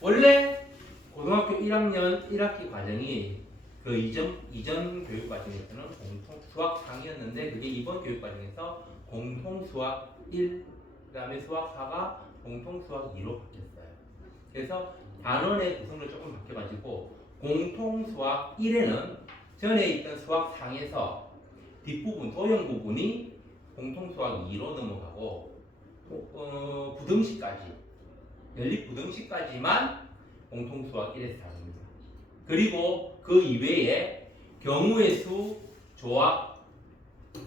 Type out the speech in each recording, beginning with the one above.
원래 고등학교 1학년 1학기 과정이 그 이전 교육 과정에서는 공통 수학 4이었는데 그게 이번 교육 과정에서 공통 수학 1, 그다음에 수학 4가 공통 수학 2로 바뀌었어요. 그래서 단원의 구성을 조금 바뀌어가지고 공통 수학 1에는 전에 있던 수학 4에서 뒷부분 도형 부분이 공통 수학 2로 넘어가고 부등식까지 연립 부등식까지만 공통 수학 1에서 다룹니다. 그리고 그 이외에 경우의 수, 조합,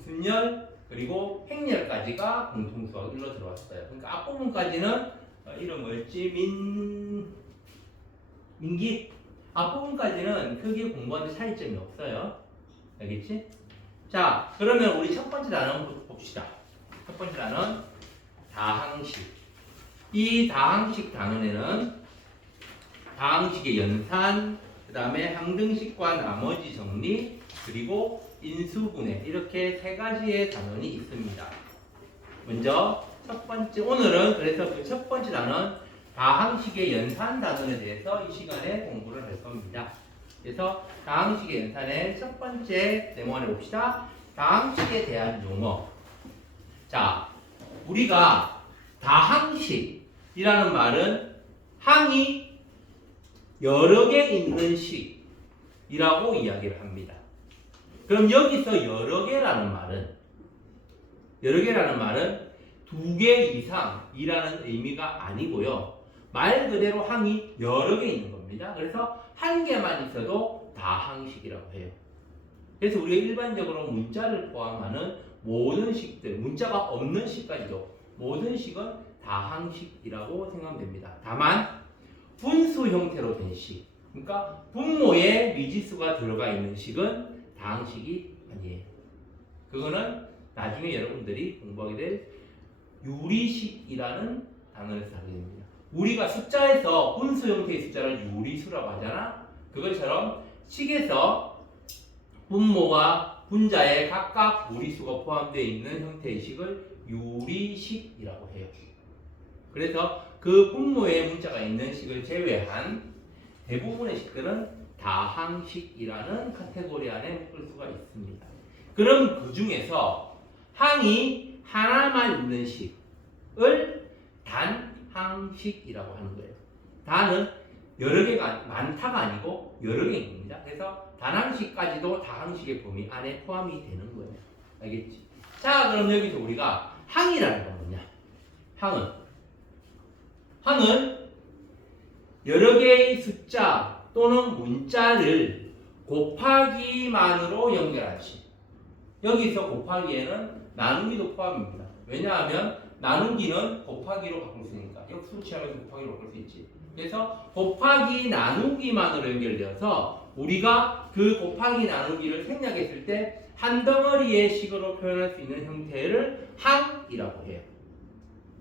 순열, 그리고 행렬까지가 공통 수학 1로 들어왔어요. 그러니까 앞부분까지는 이름 뭐였지? 민기? 앞부분까지는 크게 공부하는 차이점이 없어요. 알겠지? 자, 그러면 우리 첫 번째 단원부터 봅시다. 첫 번째 단원 다항식. 이 다항식 단원에는 다항식의 연산, 그 다음에 항등식과 나머지 정리, 그리고 인수분해 이렇게 세 가지의 단원이 있습니다. 먼저 첫 번째, 오늘은 그래서 그 첫 번째 단원 다항식의 연산 단원에 대해서 이 시간에 공부를 할 겁니다. 그래서 다항식의 연산의 첫 번째 네모안에 봅시다. 다항식에 대한 용어. 자, 우리가 다항식이라는 말은 항이 여러 개 있는 식이라고 이야기를 합니다. 그럼 여기서 여러 개라는 말은 두 개 이상이라는 의미가 아니고요. 말 그대로 항이 여러 개 있는 겁니다. 그래서 한 개만 있어도 다항식이라고 해요. 그래서 우리가 일반적으로 문자를 포함하는 모든 식들, 문자가 없는 식까지도 모든 식은 다항식이라고 생각하면 됩니다. 다만 분수 형태로 된 식, 그러니까 분모에 미지수가 들어가 있는 식은 다항식이 아니에요. 그거는 나중에 여러분들이 공부하게 될 유리식이라는 단어에서 다루게 됩니다. 우리가 숫자에서 분수 형태의 숫자를 유리수라고 하잖아. 그것처럼 식에서 분모와 분자에 각각 무리수가 포함되어 있는 형태의 식을 유리식이라고 해요. 그래서 그 분모에 문자가 있는 식을 제외한 대부분의 식들은 다항식이라는 카테고리 안에 묶을 수가 있습니다. 그럼 그 중에서 항이 하나만 있는 식을 단항식이라고 하는 거예요. 단은 여러 개가 많다가 아니고 여러 개인 겁니다. 그래서 단항식까지도 다항식의 범위 안에 포함이 되는 거예요. 알겠지? 자, 그럼 여기서 우리가 항이라는 건 뭐냐? 항은 여러 개의 숫자 또는 문자를 곱하기만으로 연결한 식. 여기서 곱하기에는 나누기도 포함입니다. 왜냐하면 나누기는 곱하기로 바꿀 수 있으니까. 역수 취하면서 곱하기로 바꿀 수 있지. 그래서 곱하기 나누기만으로 연결되어서 우리가 그 곱하기 나누기를 생략했을 때 한 덩어리의 식으로 표현할 수 있는 형태를 항이라고 해요.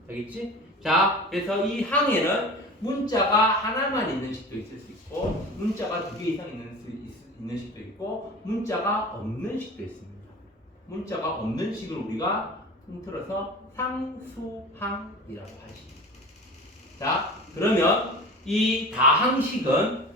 알겠지? 자, 그래서 이 항에는 문자가 하나만 있는 식도 있을 수 있고 문자가 두 개 이상 있는 식도 있고 문자가 없는 식도 있습니다. 문자가 없는 식을 우리가 통틀어서 상수항이라고 하지. 자, 그러면 이 다항식은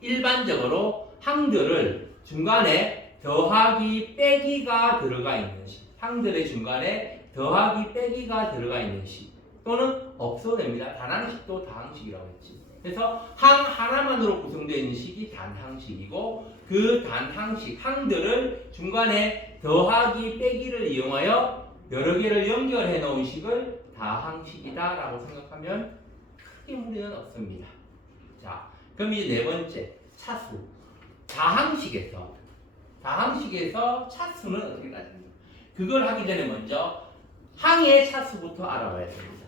일반적으로 항들을 중간에 더하기 빼기가 들어가 있는 식, 항들의 중간에 더하기 빼기가 들어가 있는 식 또는 없어도 됩니다. 단항식도 다항식이라고 했지. 그래서 항 하나만으로 구성되어 있는 식이 단항식이고 그 단항식, 항들을 중간에 더하기 빼기를 이용하여 여러 개를 연결해 놓은 식을 다항식이다 라고 생각하면 크게 무리는 없습니다. 자, 그럼 이제 네 번째, 차수. 다항식에서 차수는 어떻게 따집니까? 그걸 하기 전에 먼저 항의 차수부터 알아봐야 됩니다.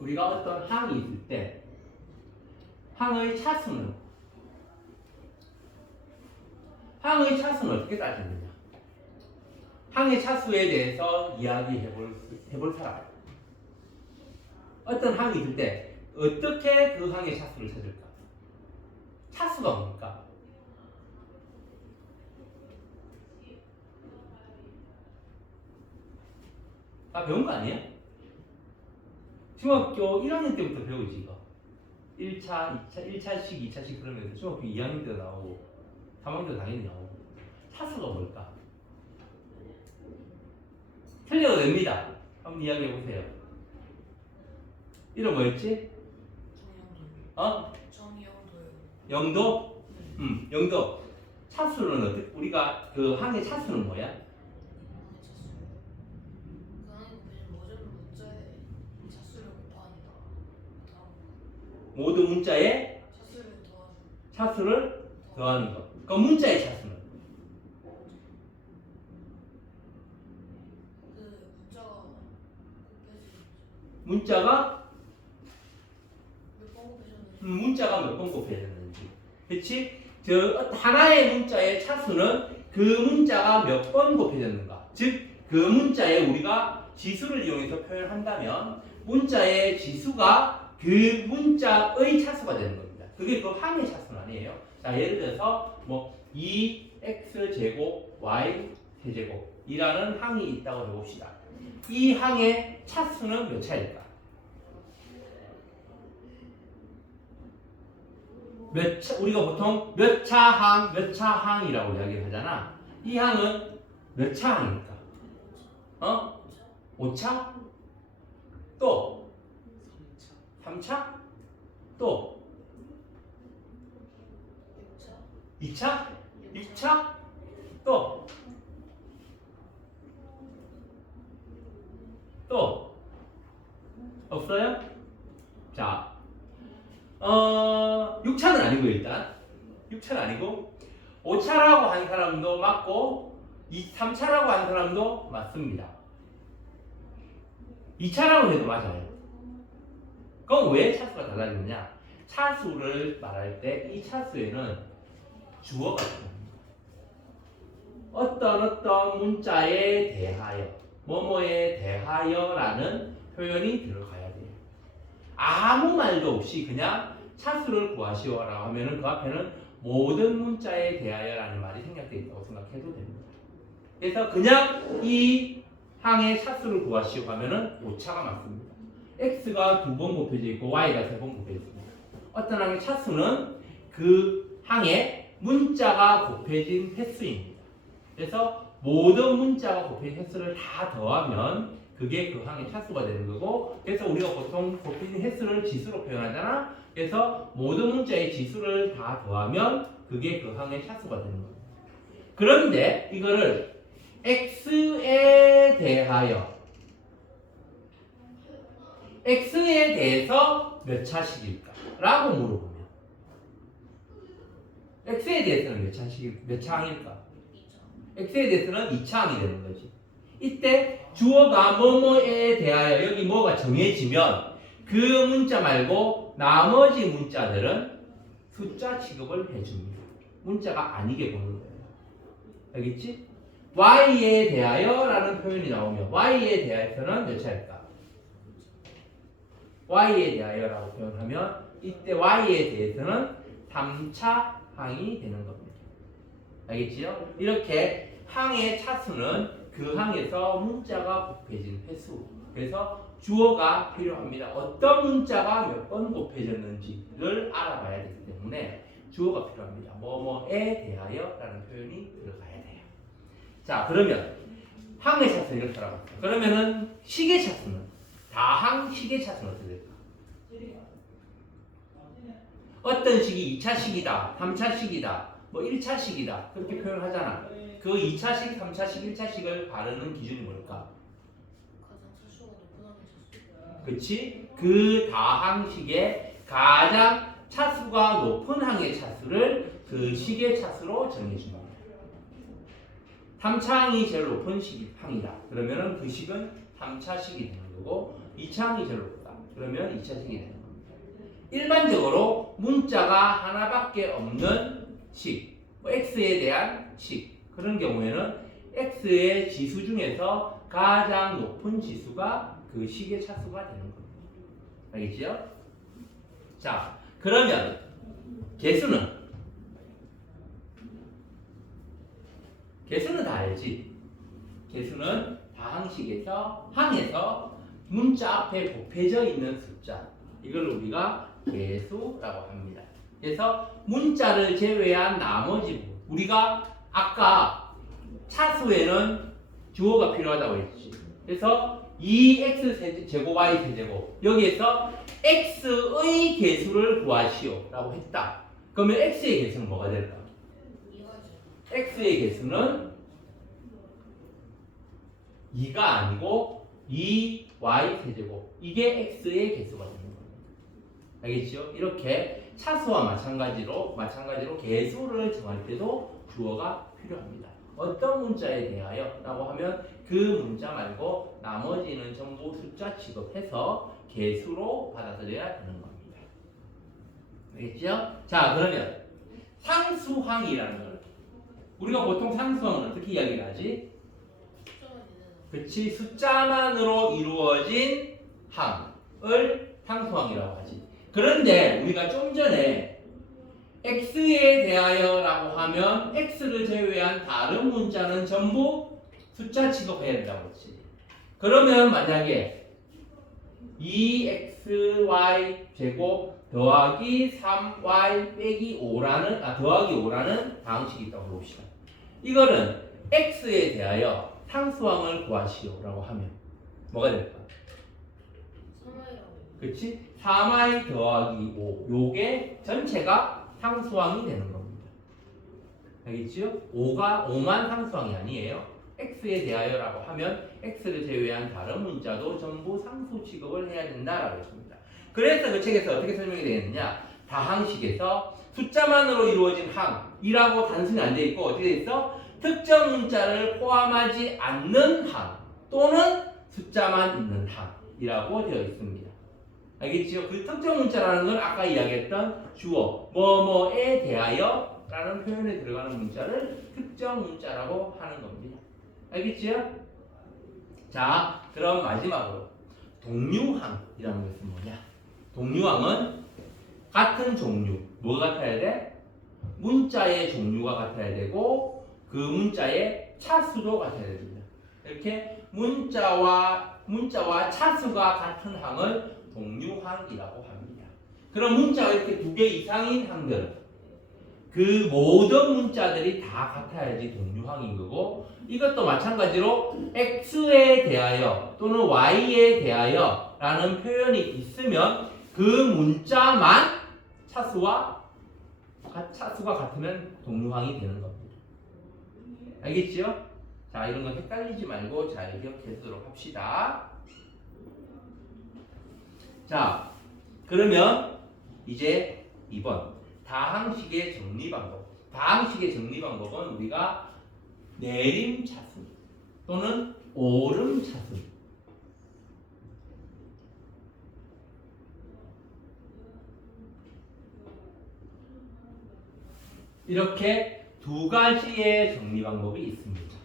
우리가 어떤 항이 있을 때 항의 차수는 어떻게 따지느냐? 항의 차수에 대해서 이야기해볼 사람. 어떤 항이 있을 때 어떻게 그 항의 차수를 찾을까? 차수가 뭡니까? 다 배운 거 아니에요? 중학교 1학년 때부터 배우지 이거. 1차, 2차, 1차식, 2차식 그러면서 중학교 2학년 때도 나오고 3학년 때도 당연히 나오고. 차수가 뭘까? 틀려도 됩니다. 한번 이야기해 보세요. 이름 뭐였지? 어? 정영도요. 영도? 영도. 차수는 어떻게? 우리가 그 항의 차수는 뭐야? 그 안에 보면 모든 문자의 차수를 곱합니다. 모든 문자의 차수를 더하는. 차수를 더하는 것. 그 문자의 차수는? 그 문자가 곱해지는. 문자가 몇번 곱해졌는지. 문자가 몇 번 곱해졌는지. 그렇지? 저 하나의 문자의 차수는 그 문자가 몇 번 곱해졌는가. 즉, 그 문자에 우리가 지수를 이용해서 표현한다면 문자의 지수가 그 문자의 차수가 되는 겁니다. 그게 그 항의 차수는 아니에요. 자, 예를 들어서 뭐 2x 제곱 y 세제곱이라는 항이 있다고 해봅시다. 이 항의 차수는 몇 차일까? 우리가 보통 몇 차 항이라고 이야기를 하잖아. 이 항은 몇 차 항일까? 5차? 또 3차? 또 2차? 6차? 또 없어요? 자, 6차는 아니고 일단 6차는 아니고 5차라고 한 사람도 맞고 3차라고 한 사람도 맞습니다. 2차라고 해도 맞아요. 그럼 왜 차수가 달라지느냐? 차수를 말할 때 이 차수에는 주어가 있습니다. 어떤 문자에 대하여 뭐뭐에 대하여라는 표현이 들어가야 돼요. 아무 말도 없이 그냥 차수를 구하시오라고 하면은 그 앞에는 모든 문자에 대하여라는 말이 생략되어 있다고 생각해도 됩니다. 그래서 그냥 이 항의 차수를 구하시오 하면은 5차가 맞습니다. x가 2번 곱해져 있고 y가 3번 곱해져 있습니다. 어떤 항의 차수는 그 항의 문자가 곱해진 횟수입니다. 그래서 모든 문자가 곱해진 횟수를 다 더하면 그게 그 항의 차수가 되는 거고, 그래서 우리가 보통 곱해진 횟수를 지수로 표현하잖아. 그래서 모든 문자의 지수를 다 더하면 그게 그 항의 차수가 되는 겁니다. 그런데 이거를 x에 대해서 몇 차식일까? 라고 물어보면 x에 대해서는 몇 차항일까? x에 대해서는 2차항이 되는 거지. 이때 주어가 뭐뭐에 대하여 여기 뭐가 정해지면 그 문자 말고 나머지 문자들은 숫자 취급을 해줍니다. 문자가 아니게 보는 거예요. 알겠지? y에 대하여 라는 표현이 나오면 y에 대하여서는 몇 차일까? y에 대하여라고 표현하면 이때 y에 대해서는 3차 항이 되는 겁니다. 알겠지요? 이렇게 항의 차수는 그 항에서 문자가 곱해진 횟수. 그래서 주어가 필요합니다. 어떤 문자가 몇 번 곱해졌는지를 알아봐야 되기 때문에 주어가 필요합니다. 뭐뭐에 대하여라는 표현이 들어가야 돼요. 자, 그러면 항의 차수 이렇게 알아봤어요. 그러면은 식의 차수는 다항 식의 차수는 어떻게 될까? 어떤 식이 2차식이다, 3차식이다, 뭐 1차식이다 그렇게 표현하잖아. 그 2차식, 3차식, 1차식을 바르는 기준이 뭘까? 가장 차수가 높은 항의 차수. 그치? 그 다항식의 가장 차수가 높은 항의 차수를 그 식의 차수로 정해줍니다. 3차항이 제일 높은 항이다. 그러면은 그 식은 3차식이 되는 거고, 2차항이 제일 높다. 그러면 2차식이 되는 겁니다. 일반적으로 문자가 하나밖에 없는 식, 뭐 x에 대한 식, 그런 경우에는 x의 지수 중에서 가장 높은 지수가 그 식의 차수가 되는 겁니다. 알겠지요? 자, 그러면 개수는 다 알지? 개수는 다항식에서 항에서 문자 앞에 곱해져 있는 숫자, 이걸 우리가 개수라고 합니다. 그래서 문자를 제외한 나머지 부분, 우리가 아까 차수에는 주어가 필요하다고 했지. 그래서 2x 제곱 y 세제곱, 여기에서 x의 개수를 구하시오 라고 했다. 그러면 x의 개수는 뭐가 될까? x의 개수는 2가 아니고 2y 세제곱, 이게 x의 개수가 되는 겁니다. 알겠죠? 이렇게 차수와 마찬가지로 개수를 정할 때도 주어가 필요합니다. 어떤 문자에 대하여 라고 하면 그 문자 말고 나머지는 전부 숫자 취급해서 개수로 받아들여야 되는 겁니다. 알겠죠? 자, 그러면 상수항이라는 걸, 우리가 보통 상수항은 어떻게 이야기를 하지? 그치, 숫자만으로 이루어진 항을 상수항이라고 하지. 그런데 우리가 좀 전에 x에 대하여라고 하면 x를 제외한 다른 문자는 전부 숫자 취급해야 된다고 했지. 그러면 만약에 2xy 제곱 더하기 3y 빼기 5라는 더하기 5라는 방식이 있다고 봅시다. 이거는 x에 대하여 상수항을 구하시오라고 하면 뭐가 될까? 3y라고. 그치? 3y 더하기 5, 요게 전체가 상수항이 되는 겁니다. 알겠지요? 5만 상수항이 아니에요. x에 대하여라고 하면 x를 제외한 다른 문자도 전부 상수 취급을 해야 된다라고 했습니다. 그래서 그 책에서 어떻게 설명이 되겠느냐? 다항식에서 숫자만으로 이루어진 항이라고 단순히 안 돼 있고 어떻게 돼 있어? 특정 문자를 포함하지 않는 항 또는 숫자만 있는 항이라고 되어 있습니다. 알겠지요? 그 특정 문자라는 건 아까 이야기했던 주어 뭐뭐에 대하여 라는 표현에 들어가는 문자를 특정 문자라고 하는 겁니다. 알겠지요? 자, 그럼 마지막으로 동류항이라는 것은 뭐냐? 동류항은 같은 종류, 뭐가 같아야 돼? 문자의 종류가 같아야 되고 그 문자의 차수도 같아야 됩니다. 이렇게 문자와 차수가 같은 항을 동류항이라고 합니다. 그럼 문자가 이렇게 2개 이상인 항들은 그 모든 문자들이 다 같아야지 동류항인 거고, 이것도 마찬가지로 x에 대하여 또는 y에 대하여 라는 표현이 있으면 그 문자만 차수가 같으면 동류항이 되는 겁니다. 알겠지요? 자, 이런 거 헷갈리지 말고 잘 기억해두도록 합시다. 자, 그러면 이제 2번 다항식의 정리 방법. 다항식의 정리 방법은 우리가 내림 차순 또는 오름 차순, 이렇게 두 가지의 정리 방법이 있습니다.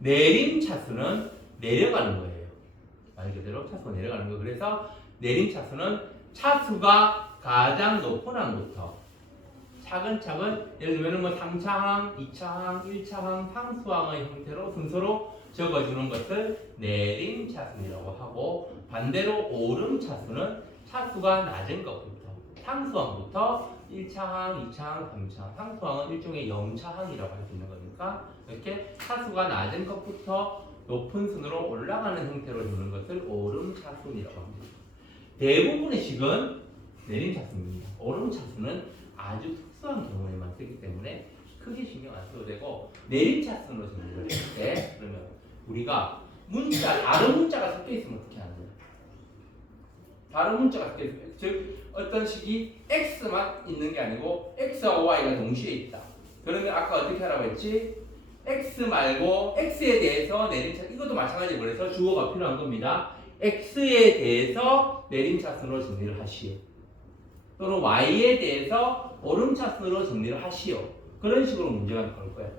내림 차수는 내려가는 거예요. 말 그대로 차수가 내려가는 거. 그래서 내림 차수는 차수가 가장 높은 항부터 차근차근, 예를 들면 뭐 3차항, 2차항, 1차항, 상수항의 형태로 순서로 적어주는 것을 내림 차순이라고 하고, 반대로 오름 차수는 차수가 낮은 것부터 상수항부터 1차항, 2차항, 3차항, 상수항은 일종의 0차항이라고 할 수 있는 거니까 이렇게 차수가 낮은 것부터 높은 순으로 올라가는 형태로 적는 것을 오름 차순이라고 합니다. 대부분의 식은 내림 차순입니다. 오름 차순은 아주 특수한 경우에만 쓰기 때문에 크게 신경 안 써도 되고, 내림 차순으로 정리를 할 때 그러면 우리가 다른 문자가 섞여 있으면 어떻게 하는 거야? 다른 문자가 섞여 있으면, 즉 어떤 식이 x만 있는 게 아니고 x와 y가 동시에 있다. 그러면 아까 어떻게 하라고 했지? x 말고 x에 대해서 내림차, 이것도 마찬가지로 그래서 주어가 필요한 겁니다. x에 대해서 내림차순으로 정리를 하시오. 또는 y에 대해서 오름차순으로 정리를 하시오. 그런 식으로 문제가 나올 거예요.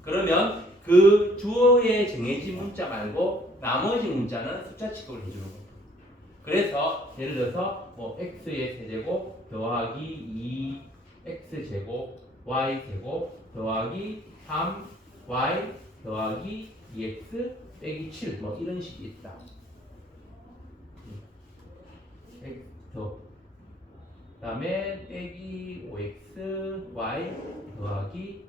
그러면 그 주어에 정해진 문자 말고 나머지 문자는 숫자 취급을 해주는 거예요. 그래서 예를 들어서 뭐 x의 세제곱 더하기 2x제곱 y제곱 더하기 3y 더하기 2x 빼기 7 뭐 이런 식이 있다. 다음에 빼기 5x y 더하기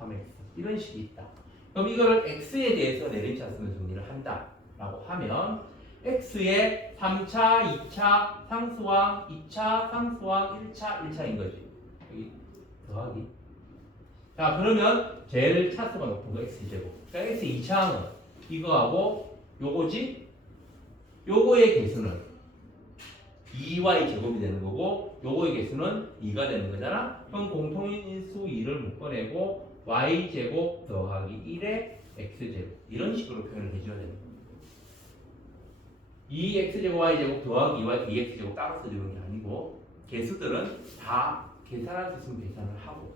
3x 이런 식이 있다. 그럼 이거를 x에 대해서 내림차순을 정리를 한다라고 하면 x의 3차, 2차 상수항, 2차 상수항, 1차인 거지. 여기 더하기. 자, 그러면 제일 차수가 높은 거 x제곱. 그러니까 x 2차항은 이거하고 요거지? 요거의 개수는 2y 제곱이 되는 거고 요거의 개수는 2가 되는 거잖아. 그럼 공통인 인수 2를 묶어내고 y 제곱 더하기 1의 x 제곱 이런 식으로 표현을 해줘야 되는 거야. 2x 제곱 y 제곱 더하기 2y 2x 제곱 따로 써주는 게 아니고 개수들은 다 계산할 수 있으면 계산을 하고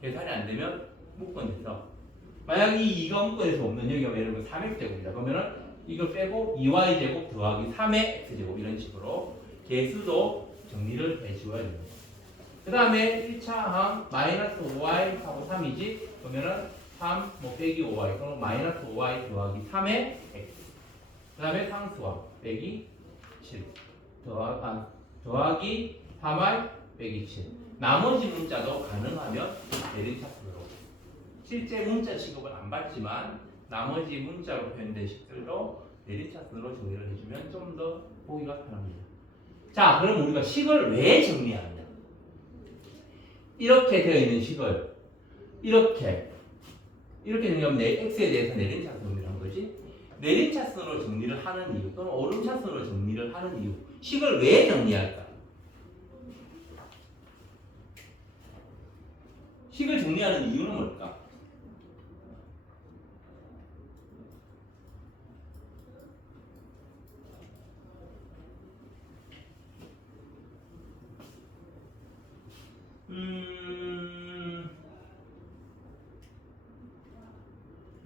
계산이 안 되면 묶어내서 만약 이 2가 묶어내서 없는 여기가 예를 들면 3x 제곱이다 그러면은 이걸 빼고 2y 제곱 더하기 3의 x 제곱 이런 식으로 개수도 정리를 해줘야 됩니다. 그 다음에 1차항 마이너스 5y 하고 3이지 그러면은 3 빼기 5y 그럼 마이너스 5y 더하기 3의 x 그 다음에 상수항 빼기 7 더하기 3y 빼기 7 나머지 문자도 가능하면 내림차순으로 실제 문자 취급은 안 받지만 나머지 문자로 표현된 식들도 내림차순으로 정리를 해주면 좀 더 보기가 편합니다. 자, 그럼 우리가 식을 왜 정리하느냐? 이렇게 되어 있는 식을 이렇게 정리하면 내 x에 대해서 내림차순 정리를 한 거지. 내림차순으로 정리를 하는 이유 또는 오름차순으로 정리를 하는 이유. 식을 왜 정리할까? 식을 정리하는 이유는 뭘까?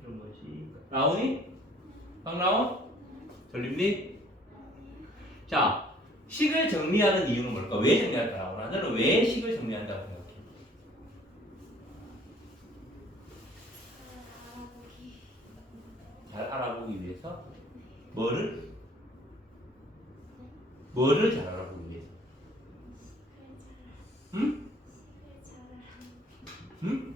이런 것이 나오니? 박나온? 전립니? 자, 식을 정리하는 이유는 뭘까? 왜 정리할까? 나오나? 너는 왜 식을 정리한다고 생각해? 잘 알아보기 위해서 뭐를 잘 알아보기 위해서? 응? 응?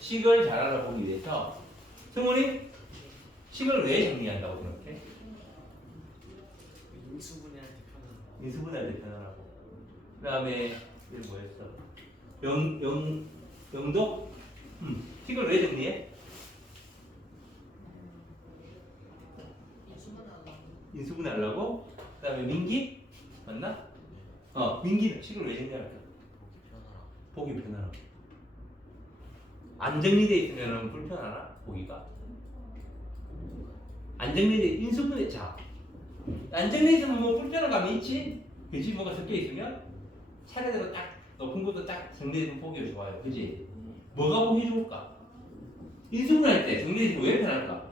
식을 잘 알아보기 위해서 승훈이 식을 왜 정리한다고 생각해? 인수분해할 때 편안하고 그 다음에 이게 뭐였어? 영도? 식을 왜 정리해? 인수분해하려고? 그 다음에 민기? 맞나? 민기는 식을 왜 정리할까? 보기 편하라고. 안 정리되어 있으면 불편하나? 보기가? 안 정리되어 인수분해 자. 안 정리되어 있으면 뭐 불편한 감이 있지? 그지? 뭐가 섞여 있으면 차례대로 딱 높은 것도 딱 정리되면 보기가 좋아요. 그지? 뭐가 보기 좋을까? 인수분해할 때 정리되어 있으면 왜 편할까?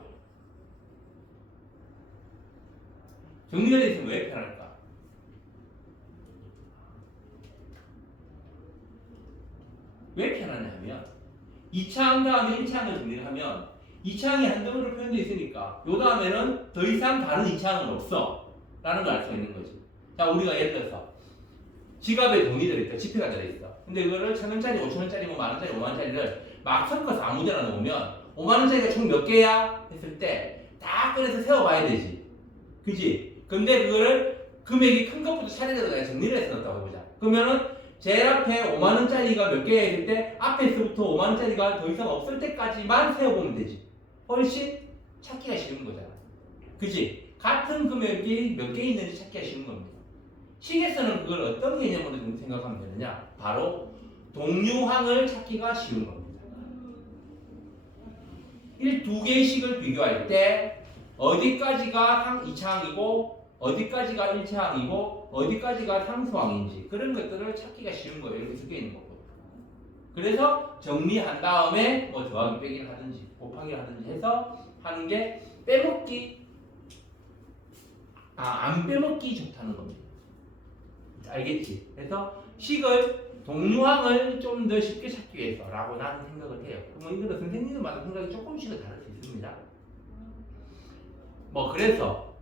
정리가 되어 있으면 왜 편할까? 왜 편하냐면 2차항 다음에 1차항을 정리를 하면 2차항이 한 덩어리로 표현되어 있으니까 요 다음에는 더 이상 다른 2차항은 없어 라는 걸 알 수가 있는 거지. 자, 우리가 예를 들어서 지갑에 돈이 들어있다. 지폐가 들어있어. 근데 그거를 1,000원짜리, 5,000원짜리, 뭐 만원짜리, 5만원짜리를 막 섞어서 아무데나 놓으면 5만원짜리가 총 몇 개야? 했을 때 딱 꺼내서 세워봐야 되지. 그지? 근데 그거를 금액이 큰 것부터 차례대로 내가 정리를 해서 넣었다고 해보자. 그러면은 제일 앞에 5만원짜리가 몇 개야 했을 때 앞에서부터 5만원짜리가 더 이상 없을 때까지만 세어보면 되지. 훨씬 찾기가 쉬운 거잖아. 그지? 같은 금액이 몇 개 있는지 찾기가 쉬운 겁니다. 식에서는 그걸 어떤 개념으로 좀 생각하면 되느냐? 바로 동류항을 찾기가 쉬운 겁니다. 두 개의 식을 비교할 때 어디까지가 2차항이고 어디까지가 1차항이고 어디까지가 상수항인지 그런 것들을 찾기가 쉬운 거예요. 이렇게 섞여 있는 거고. 그래서 정리한 다음에 뭐 더하기 빼기를 하든지 곱하기를 하든지 해서 하는 게 빼먹기 안 빼먹기 좋다는 겁니다. 알겠지? 그래서 식을 동류항을 좀 더 쉽게 찾기 위해서라고 나는 생각을 해요. 뭐 이거는 선생님들마다 생각이 조금씩은 다를 수 있습니다. 뭐 그래서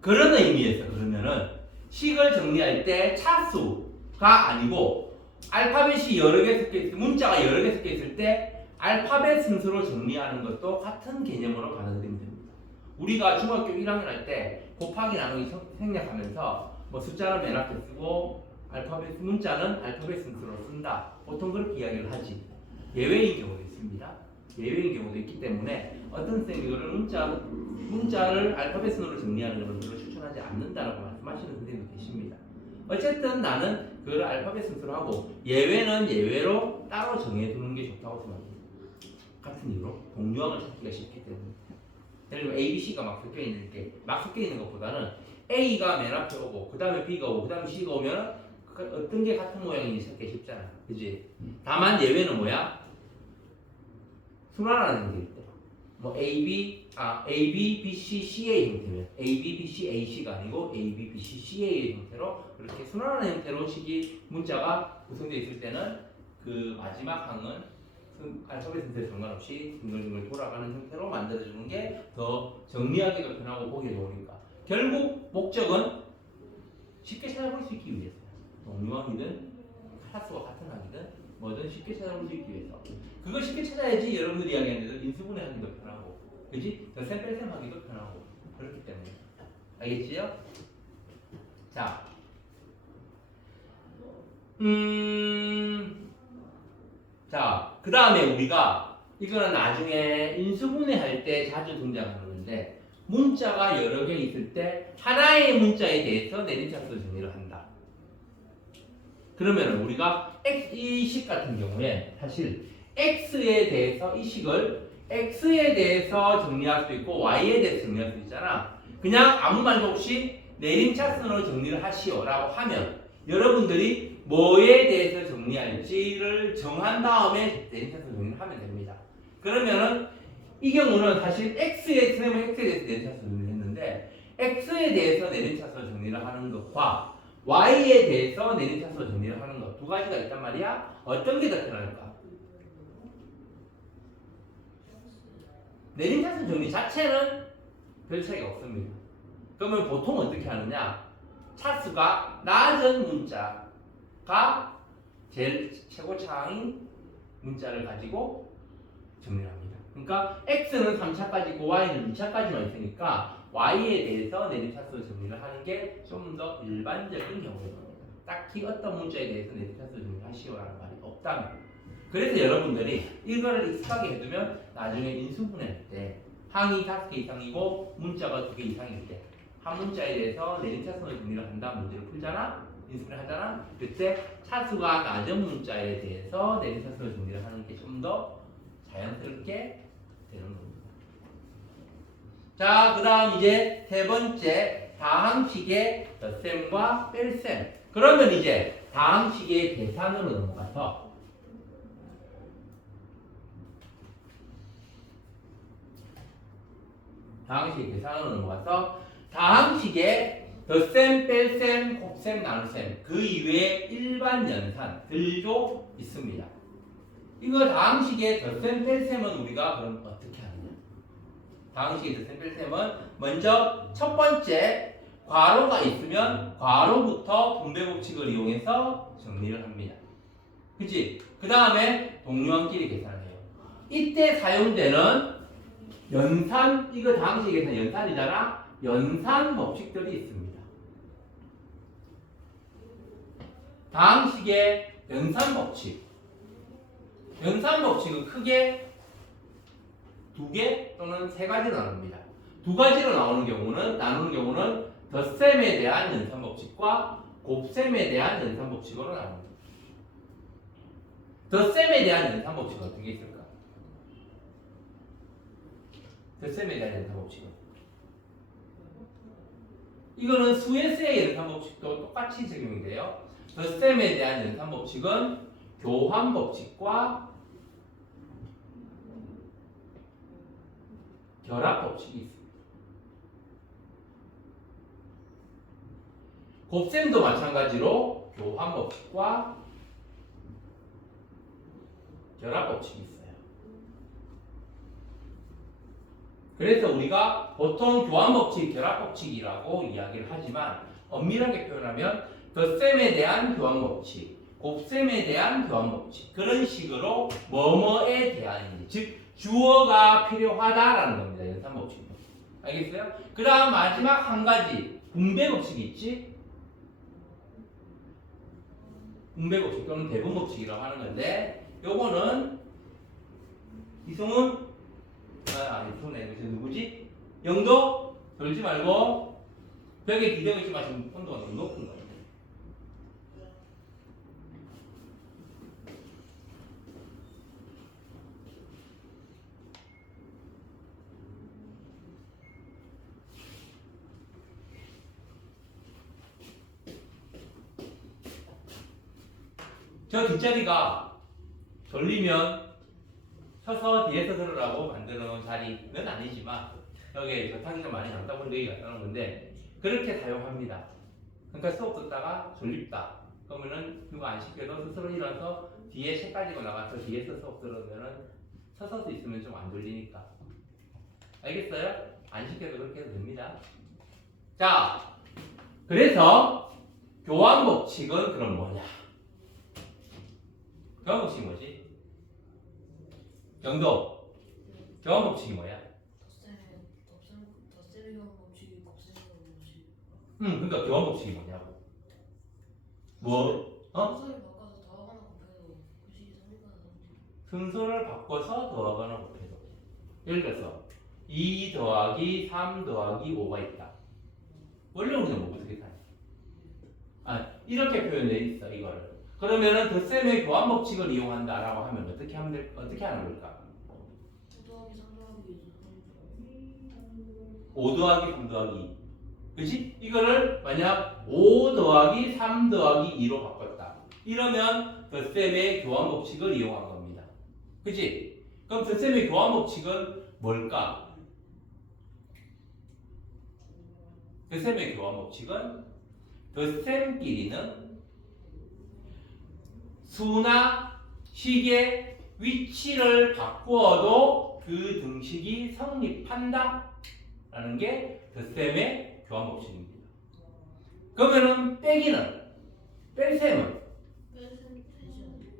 그런 의미에서 그러면은 식을 정리할 때 차수가 아니고 알파벳이 여러 개 섞여 있을 문자가 여러 개 섞여 있을 때 알파벳 순서로 정리하는 것도 같은 개념으로 받아들이면 됩니다. 우리가 중학교 1학년 할 때 곱하기 나누기 생략하면서 뭐 숫자는 맨 앞에 쓰고 알파벳 문자는 알파벳 순서로 쓴다. 보통 그렇게 이야기를 하지. 예외인 경우도 있습니다. 예외인 경우도 있기 때문에 어떤 선생님이 이거를 문자를 알파벳 순으로 정리하는 것을 별로 추천하지 않는다라고 말씀하시는 선생님도 계십니다. 어쨌든 나는 그걸 알파벳 순서로 하고 예외는 예외로 따로 정해두는 게 좋다고 생각합니다. 같은 이유로 동류항을 찾기가 쉽기 때문에. 예를 들면 A, B, C가 막 섞여 있는 게 막 섞여 있는 것보다는 A가 맨 앞에 오고 그 다음에 B가 오고 그 다음에 C가 오면 어떤 게 같은 모양인지 찾기 쉽잖아. 그지? 다만 예외는 뭐야? 순환하는 형태일 때. 뭐 A, B, B, C, CA 형태면 A, B, B, C, A, C가 아니고 A, B, B, C, CA 형태로 그렇게 순환하는 형태로 식이 문자가 구성되어 있을 때는 그 마지막 항은 알파벳 순서에 상관없이 둥글둥글 돌아가는 형태로 만들어주는 게 더 정리하기도 편하고 보기 좋으니까 결국 목적은 쉽게 찾아볼 수 있기 위해서야. 동류항이든 카라스와 같은 항이든 뭐든 쉽게 찾아볼 수 있기 위해서. 그걸 쉽게 찾아야지 여러분들이 이야기하는 대로 인수분해 하기도 편하고 그지? 더 셈뺄셈 하기도 편하고 그렇기 때문에 알겠지요? 자 자, 그 다음에 우리가 이거는 나중에 인수분해할 때 자주 등장하는 건데 문자가 여러 개 있을 때 하나의 문자에 대해서 내림차수 정리를 한다. 그러면 우리가 이 식 같은 경우에 사실 x에 대해서 이 식을 x에 대해서 정리할 수 있고 y에 대해서 정리할 수 있잖아. 그냥 아무 말도 없이 내림차순으로 정리를 하시오라고 하면 여러분들이 뭐에 대해서 정리할지를 정한 다음에 내림차순 정리를 하면 됩니다. 그러면은 이 경우는 사실 x에 대해서 내림차순 정리를 했는데 x에 대해서 내림차순 정리를 하는 것과 y에 대해서 내림차순 정리를 하는 것 두 가지가 있단 말이야. 어떤 게 더 편할까? 내림차순 정리 자체는 별 차이가 없습니다. 그러면 보통 어떻게 하느냐? 차수가 낮은 문자가 제일 최고차인 문자를 가지고 정리를 합니다. 그러니까 x는 3차까지고 y는 2차까지만 있으니까 y에 대해서 내림차수 정리를 하는 게 좀 더 일반적인 경우입니다. 딱히 어떤 문자에 대해서 내림차수 정리를 하시오라는 말이 없다면. 그래서 여러분들이 이거를 익숙하게 해두면 나중에 인수분해할 때 항이 5개 이상이고 문자가 2개 이상일 때 한 문자에 대해서 내림차순을 정리를 한다 문제를 풀잖아. 인수분해 하잖아. 그때 차수가 낮은 문자에 대해서 내림차순을 정리를 하는 게 좀 더 자연스럽게 되는 겁니다. 자, 그 다음 이제 세 번째 다항식의 덧셈과 뺄셈. 그러면 이제 다항식의 계산으로 넘어가서 다항식의 계산으로 넘어가서 다항식의 덧셈, 뺄셈, 곱셈, 나눗셈 그 이외에 일반 연산들도 있습니다. 이거 다항식의 덧셈, 뺄셈은 우리가 그럼 어떻게 하느냐? 다항식의 덧셈, 뺄셈은 먼저 첫 번째 괄호가 있으면 괄호부터 분배 법칙을 이용해서 정리를 합니다. 그치? 그 다음에 동류항끼리 계산을 해요. 이때 사용되는 연산, 이거 다항식의 계산 연산이잖아? 연산 법칙들이 있습니다. 다항식의 연산 법칙. 연산 법칙은 크게 2개 또는 3가지로 나눕니다. 2가지로 나누는 경우는 덧셈에 대한 연산 법칙과 곱셈에 대한 연산 법칙으로 나눕니다. 덧셈에 대한 연산 법칙은 어떤 게 있을까? 덧셈에 대한 연산 법칙은 이거는 수에서의 연산 법칙도 똑같이 적용이 돼요. 덧셈에 대한 연산 법칙은 교환 법칙과 결합 법칙이 있습니다. 곱셈도 마찬가지로 교환 법칙과 결합 법칙이 있어요. 그래서 우리가 보통 교환법칙, 결합법칙이라고 이야기를 하지만 엄밀하게 표현하면 덧셈에 대한 교환법칙, 곱셈에 대한 교환법칙 그런 식으로 뭐뭐에 대한 즉 주어가 필요하다라는 겁니다. 연산법칙은. 알겠어요? 그 다음 마지막 한 가지 분배법칙이 있지? 분배법칙 또는 대분법칙이라고 하는 건데 요거는 이승훈 이승훈 이거 누구지? 영도 돌지 말고 벽에 기대고 있지 마시고 온도가 너무 높은 거예요. 저 뒷자리가 돌리면 서서 뒤에서 들으라고 만드는 자리는 아니지만 여기에 저탕이 좀 많이 남다 보니 여기가 떠는 건데 그렇게 사용합니다. 그러니까 수업 듣다가 졸립다. 그러면은 누가 안 시켜도 스스로 일어나서 뒤에 책 가지고 나가서 뒤에서 수업 들으면은 서서 있으면 좀 안 졸리니까. 알겠어요? 안 시켜도 그렇게 해도 됩니다. 자, 그래서 교환법칙은 그럼 뭐냐? 교환법칙이 뭐지? 영도 교환법칙이 뭐야? 덧셈의 경우법칙이 곱셈의 경우법칙. 그러니까 교환법칙이 뭐냐고? 뭐? 순서를 바꿔서 더하거나 곱해도 공식이 성립하는 상태. 순서를 바꿔서 더하거나 곱해도. 예를 들어서 2 더하기 3 더하기 5가 있다. 원래 우리는 뭐 어떻게 하냐? 이렇게 표현되어 있어 이거를. 그러면은 덧셈의 교환법칙을 이용한다라고 하면 어떻게 하는 걸까? 5 더하기 3 더하기 2. 그치? 이거를 만약 5 더하기 3 더하기 2로 바꿨다. 이러면 덧셈의 교환법칙을 이용한 겁니다. 그치? 그럼 덧셈의 교환법칙은 뭘까? 덧셈의 교환법칙은 덧셈끼리는 수나 식의 위치를 바꾸어도 그 등식이 성립한다 라는 게 덧셈의 교환법칙입니다. 그러면은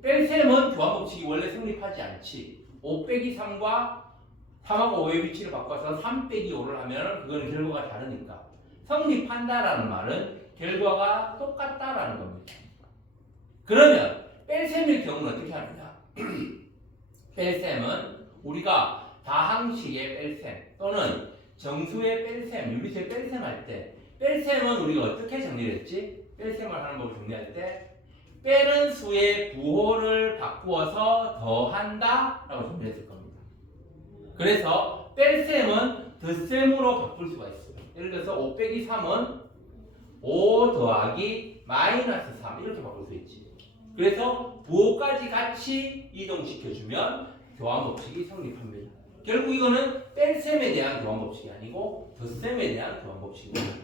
뺄셈은 교환법칙이 원래 성립하지 않지. 5 빼기 3과 3하고 5의 위치를 바꿔서 3 빼기 5를 하면 그거는 결과가 다르니까 성립한다라는 말은 결과가 똑같다라는 겁니다. 그러면 뺄셈일 경우는 어떻게 하느냐? 뺄셈은 우리가 다항식의 뺄셈 또는 정수의 뺄셈, 유리수의 뺄셈 할 때 뺄셈은 우리가 어떻게 정리를 했지? 뺄셈을 하는 법을 정리할 때 빼는 수의 부호를 바꾸어서 더한다 라고 정리했을 겁니다. 그래서 뺄셈은 덧셈으로 바꿀 수가 있어요. 예를 들어서 5 빼기 3은 5 더하기 마이너스 3 이렇게 바꿀 수 있지. 그래서 부호까지 같이 이동시켜주면 교환법칙이 성립합니다. 결국 이거는 뺄셈에 대한 교환법칙이 아니고 덧셈에 대한 교환법칙입니다.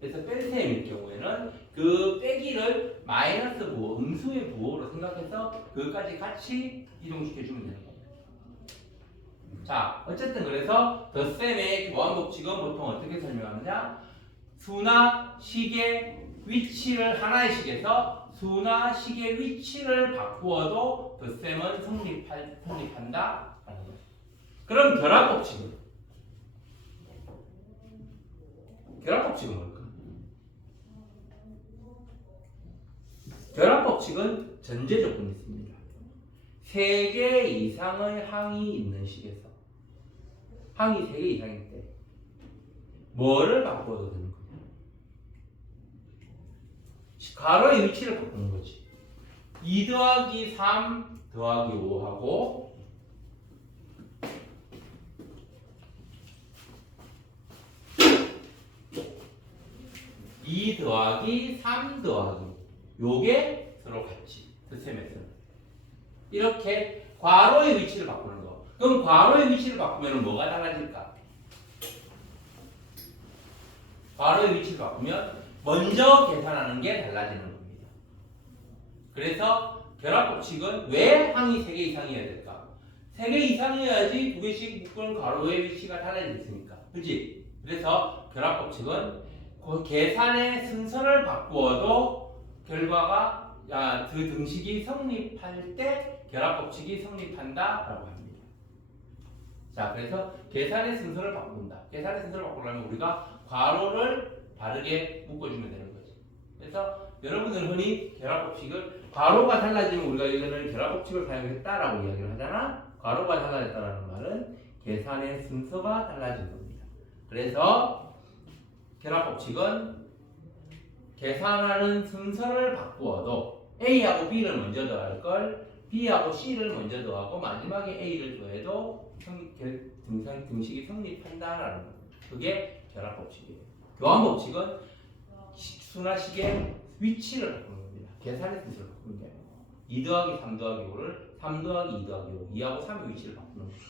그래서 뺄셈일 경우에는 그 빼기를 마이너스 부호, 음수의 부호로 생각해서 그것까지 같이 이동시켜주면 되는 겁니다. 자, 어쨌든 그래서 덧셈의 교환법칙은 보통 어떻게 설명하느냐? 수나 식의 위치를 하나의 식에서 수나 식의 위치를 바꾸어도 덧셈은 성립한다 라는 거죠. 그럼 결합법칙은? 결합법칙은 뭘까? 결합법칙은 전제 조건이 있습니다. 3개 이상의 항이 있는 식에서 항이 3개 이상일 때 뭐를 바꿔도 되는 거예요? 가로의 위치를 바꾸는 거지. 2 더하기 3 더하기 5하고 2 더하기 3 더하기 요게 서로 같이 덧셈에서는 이렇게 괄호의 위치를 바꾸는 거. 그럼 괄호의 위치를 바꾸면 뭐가 달라질까? 괄호의 위치를 바꾸면 먼저 계산하는 게 달라지는 겁니다. 그래서 결합법칙은 왜 항이 3개 이상이어야 될까? 세 개 이상이어야지 두 개씩 묶은 괄호의 위치가 달라져 있으니까. 그렇지? 그래서 결합 법칙은 그 계산의 순서를 바꾸어도 결과가 그 등식이 성립할 때 결합 법칙이 성립한다라고 합니다. 자, 그래서 계산의 순서를 바꾼다. 계산의 순서를 바꾸려면 우리가 괄호를 바르게 묶어주면 되는 거지. 그래서 여러분들 흔히 결합 법칙을 괄호가 달라지면 우리가 이거는 결합 법칙을 사용했다라고 이야기를 하잖아. 괄호가 달라졌다는 말은 계산의 순서가 달라진 겁니다. 그래서 결합 법칙은 계산하는 순서를 바꾸어도 A하고 B를 먼저 더할 걸 B하고 C를 먼저 더하고 마지막에 A를 더해도 등식이 성립한다라는 거. 그게 결합 법칙이에요. 교환 법칙은 순화식의 위치를 바꾸는 겁니다. 계산의 순서를 바꾸는 게 아니고 2 더하기 3 더하기 5를 3 더하기 2 더하기 5, 2하고 3의 위치를 바꾸는 거예요.